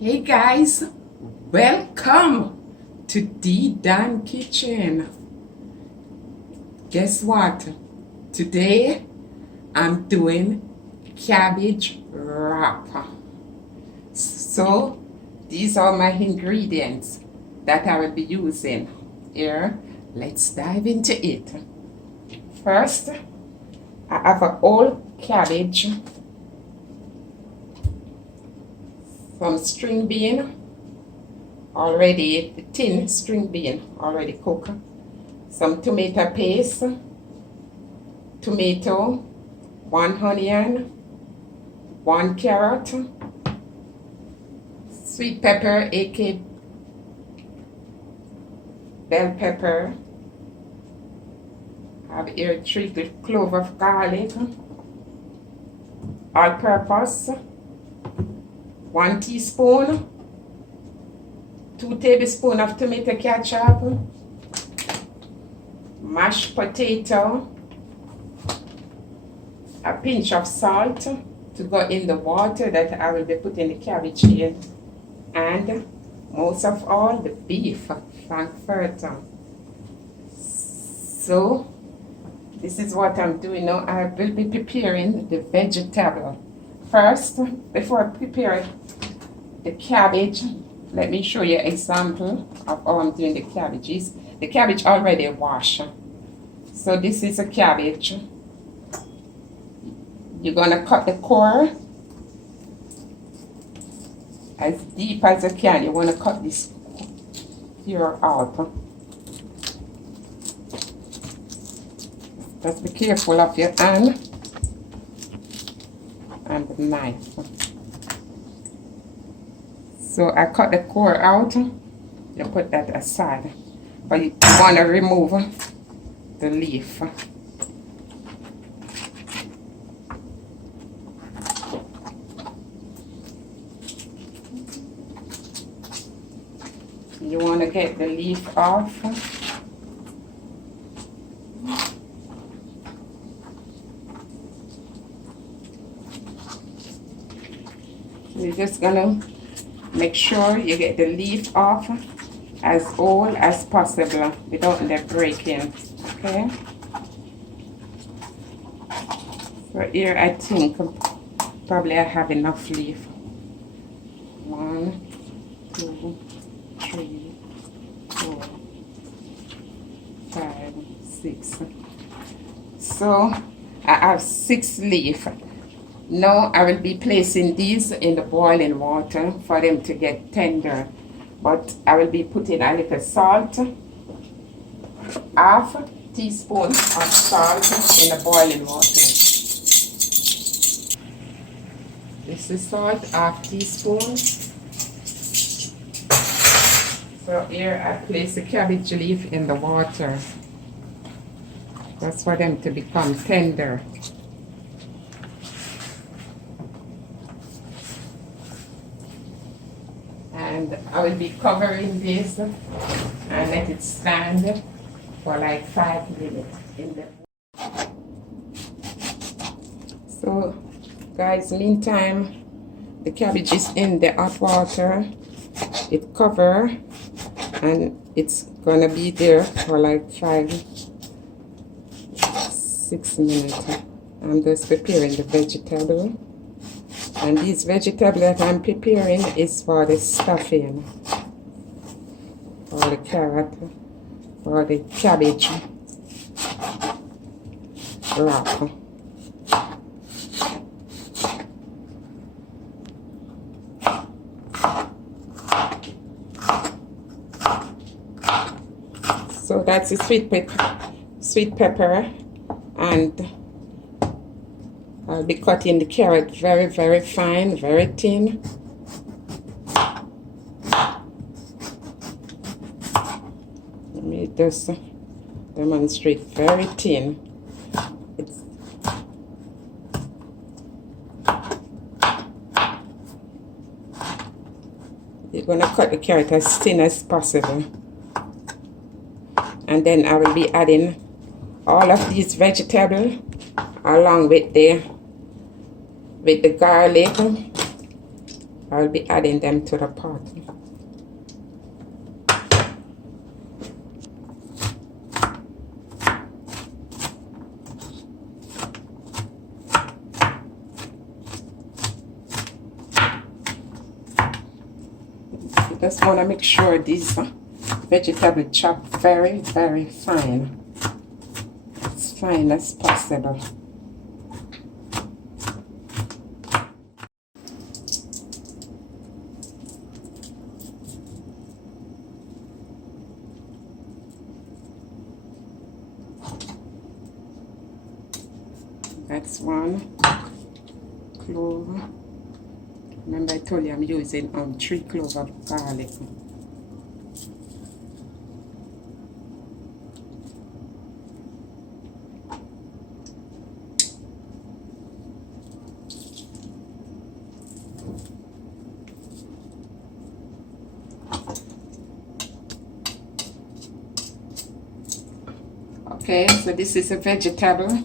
Hey guys, welcome to D Dan Kitchen. Guess what? Today I'm doing cabbage wrap. So these are my ingredients that I will be using here. Let's dive into it. First, I have a whole cabbage, some string bean, already the tin string bean already cooked, some tomato paste, tomato, 1 onion, 1 carrot, sweet pepper aka bell pepper. I have here 3 cloves of garlic, all purpose, 1 teaspoon, 2 tablespoons of tomato ketchup, mashed potato, a pinch of salt to go in the water that I will be putting the cabbage in, and most of all the beef Frankfurter. So this is what I'm doing now. I will be preparing the vegetable. First, before I prepare the cabbage, let me show you an example of how I'm doing the cabbages. The cabbage already washed. So this is a cabbage. You're gonna cut the core as deep as you can. You wanna cut this here out. Just be careful of your hand and the knife. So I cut the core out. You put that aside, but you want to remove the leaf. You want to get the leaf off. You're just gonna make sure you get the leaf off as whole as possible without them breaking. Okay. So here I think probably I have enough leaf. 1, 2, 3, 4, 5, 6. So I have 6 leaves. Now I will be placing these in the boiling water for them to get tender. But I will be putting a little salt, half teaspoon of salt in the boiling water. This is salt, half teaspoon. So here I place the cabbage leaf in the water. That's for them to become tender. And I will be covering this and let it stand for like 5 minutes in the. So guys, meantime the cabbage is in the hot water. It cover and it's gonna be there for like 5-6 minutes. I'm just preparing the vegetable. And these vegetables that I'm preparing is for the stuffing, for the carrot, for the cabbage wrap. So that's the sweet pepper, and I'll be cutting the carrot very, very fine, very thin. Let me just demonstrate, very thin. You're going to cut the carrot as thin as possible. And then I will be adding all of these vegetables along with the garlic I'll be adding them to the pot. You just want to make sure these vegetables chop very, very fine. As fine as possible. That's one clove. Remember I told you I'm using 3 cloves of garlic. Okay, so this is a vegetable.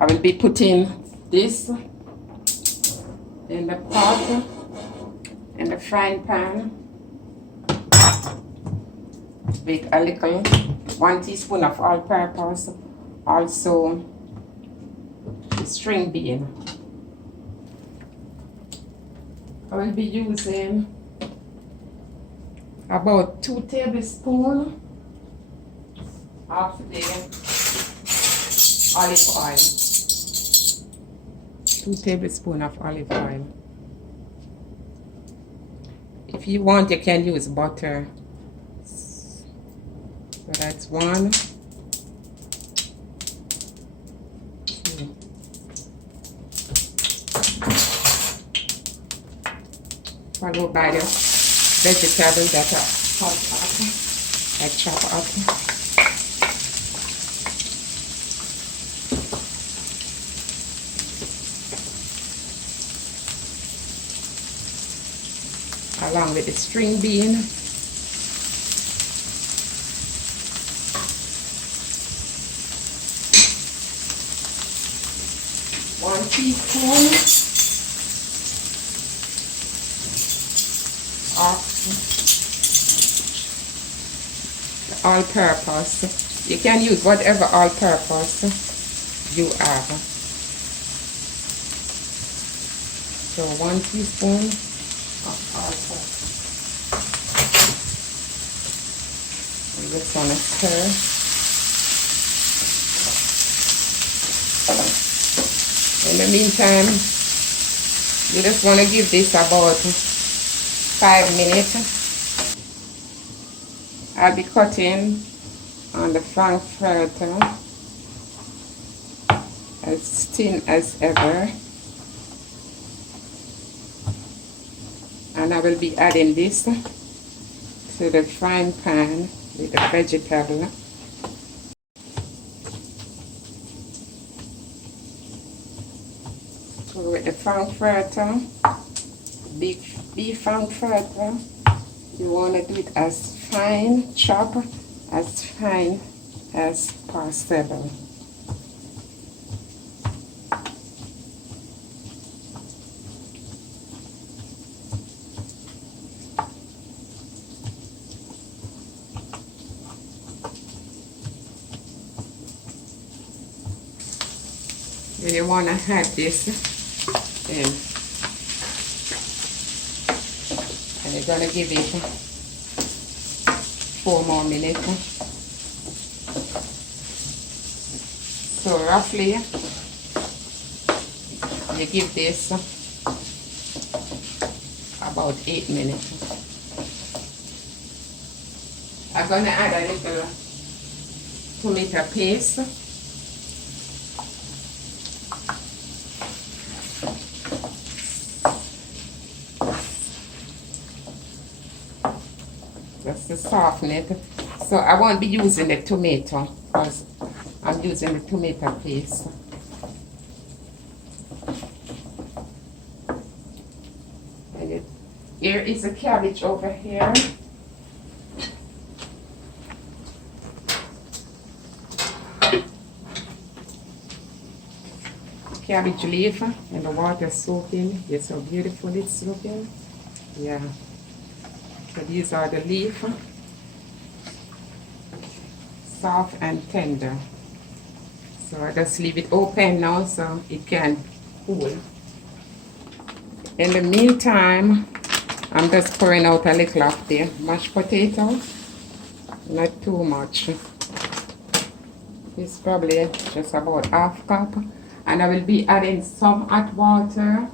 I will be putting this in the pot, in the frying pan, with a little 1 teaspoon of all-purpose, also string bean. I will be using about 2 tablespoons of the olive oil. 2 tablespoons of olive oil. If you want, you can use butter. So that's 1, 2, followed by the vegetables that are cut up, I chop up. Along with the string bean. One teaspoon of the all-purpose. You can use whatever all-purpose you have. So 1 teaspoon of all-purpose. We just want to stir. In the meantime, you just want to give this about 5 minutes. I'll be cutting on the Frankfurter as thin as ever. And I will be adding this to the frying pan with the vegetable. So with the Frankfurter, beef Frankfurter, you want to do it as fine, chop as fine as possible. Then you want to add this in, and you're going to give it 4 more minutes. So roughly you give this about 8 minutes. I'm going to add a little tomato paste. Just to soften it. So I won't be using the tomato because I'm using the tomato paste. And here is a cabbage over here. cabbage leaf and the water soaking. It's so beautiful it's looking. Yeah. So these are the leaf. Soft and tender. So I just leave it open now so it can cool. In the meantime, I'm just pouring out a little of the mashed potato. Not too much. It's probably just about half cup. And I will be adding some hot water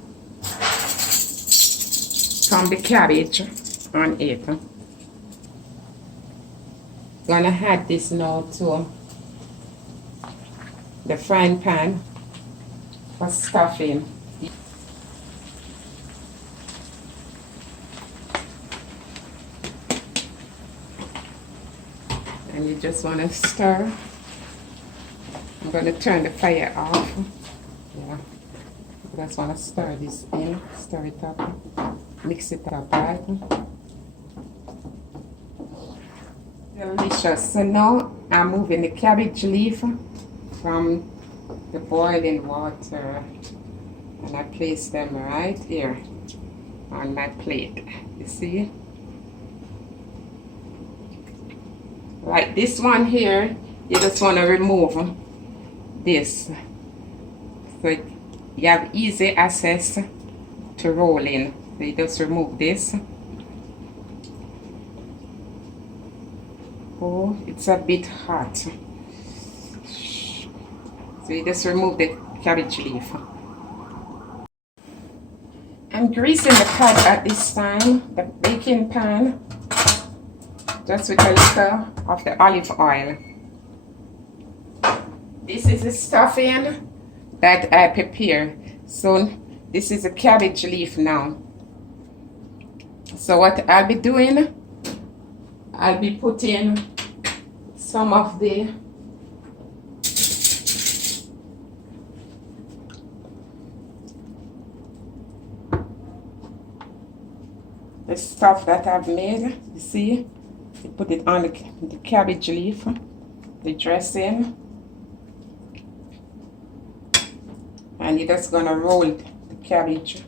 from the cabbage on it. Gonna add this now to the frying pan for stuffing. And you just want to stir. I'm going to turn the fire off. Yeah. I just want to stir this in, stir it up, mix it up, right? Delicious. So now I'm moving the cabbage leaf from the boiling water and I place them right here on my plate. You see? Like this one here, you just want to remove this. So you have easy access to rolling. So you just remove this. Oh, it's a bit hot. So you just remove the cabbage leaf. I'm greasing the pan at this time, the baking pan, just with a little of the olive oil. This is the stuffing that I prepare. So this is a cabbage leaf now. So what I'll be doing, I'll be putting some of the stuff that I've made. You see, you put it on the cabbage leaf, the dressing, and you're just gonna roll the cabbage.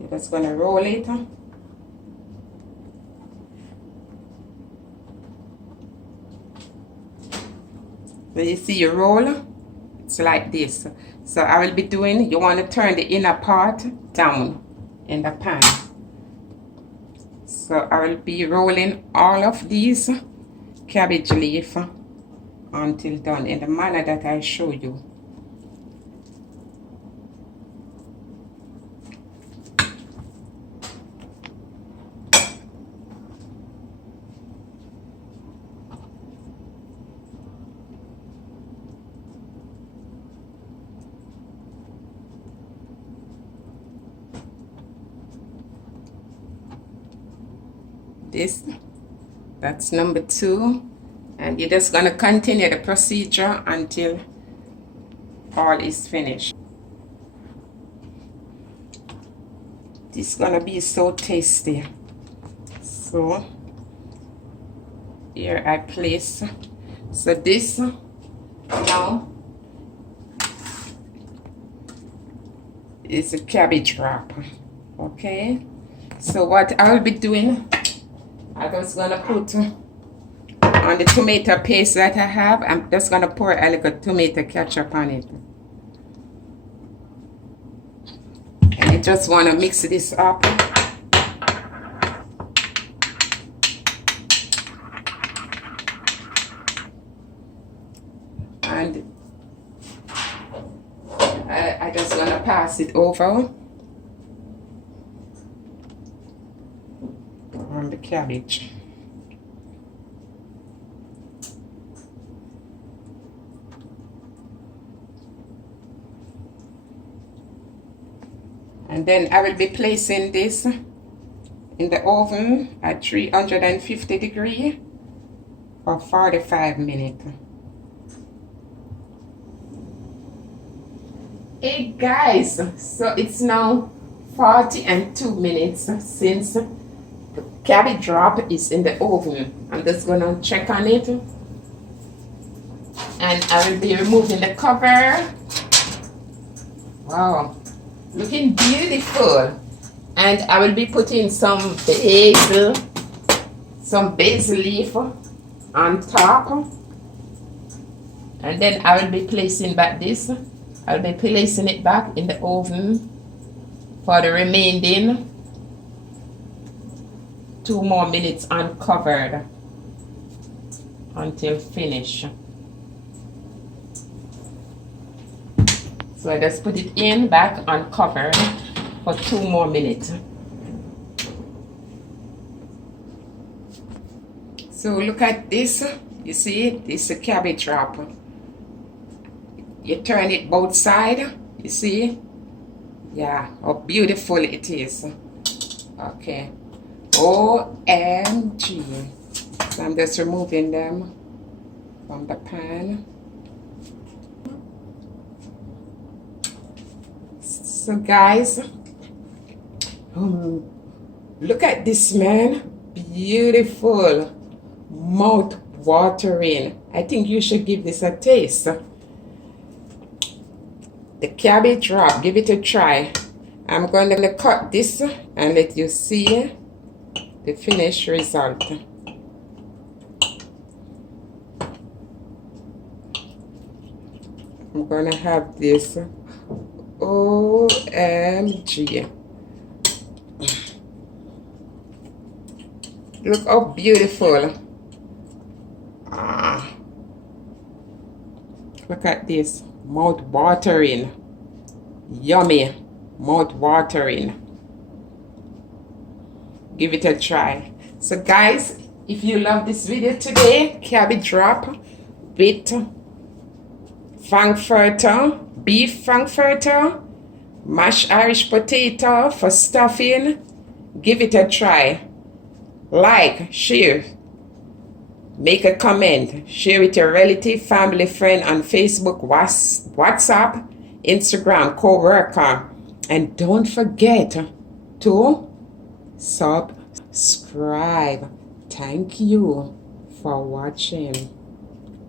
You're just gonna roll it. So you see your roll, it's like this. So I will be doing, you want to turn the inner part down in the pan. So I will be rolling all of these cabbage leaf until done in the manner that I show you. That's number 2, and you're just gonna continue the procedure until all is finished. This is gonna be so tasty. So here I place, so this now is a cabbage wrap. Okay, so what I will be doing, I'm just gonna put on the tomato paste that I have, I'm just gonna pour a little tomato ketchup on it. And you just wanna mix this up. And I just gonna pass it over on the cabbage. And then I will be placing this in the oven at 350 degrees for 45 minutes. Hey guys, so it's now 42 minutes since the cabbage wrap is in the oven. I'm just gonna check on it, and I will be removing the cover. Wow, looking beautiful. And I will be putting some basil leaf on top. And then I will be placing back this. I'll be placing it back in the oven for the remaining 2 more minutes uncovered until finish. So I just put it in back uncovered for 2 more minutes. So look at this. You see, this is a cabbage wrap. You turn it both sides. You see? Yeah, how beautiful it is. Okay. OMG. So I'm just removing them from the pan. So guys, look at this, man. Beautiful, mouth watering. I think you should give this a taste. The cabbage wrap, give it a try. I'm going to cut this and let you see the finished result. I'm going to have this. OMG. Look how beautiful. Look at this. Mouth watering. Yummy. Mouth watering. Give it a try. So guys, if you love this video today, cabbage wrap with Frankfurter, beef Frankfurter, mashed Irish potato for stuffing, give it a try. Like, share, make a comment, share with your relative, family, friend on Facebook, WhatsApp, Instagram, co-worker. And don't forget to subscribe. Thank you for watching.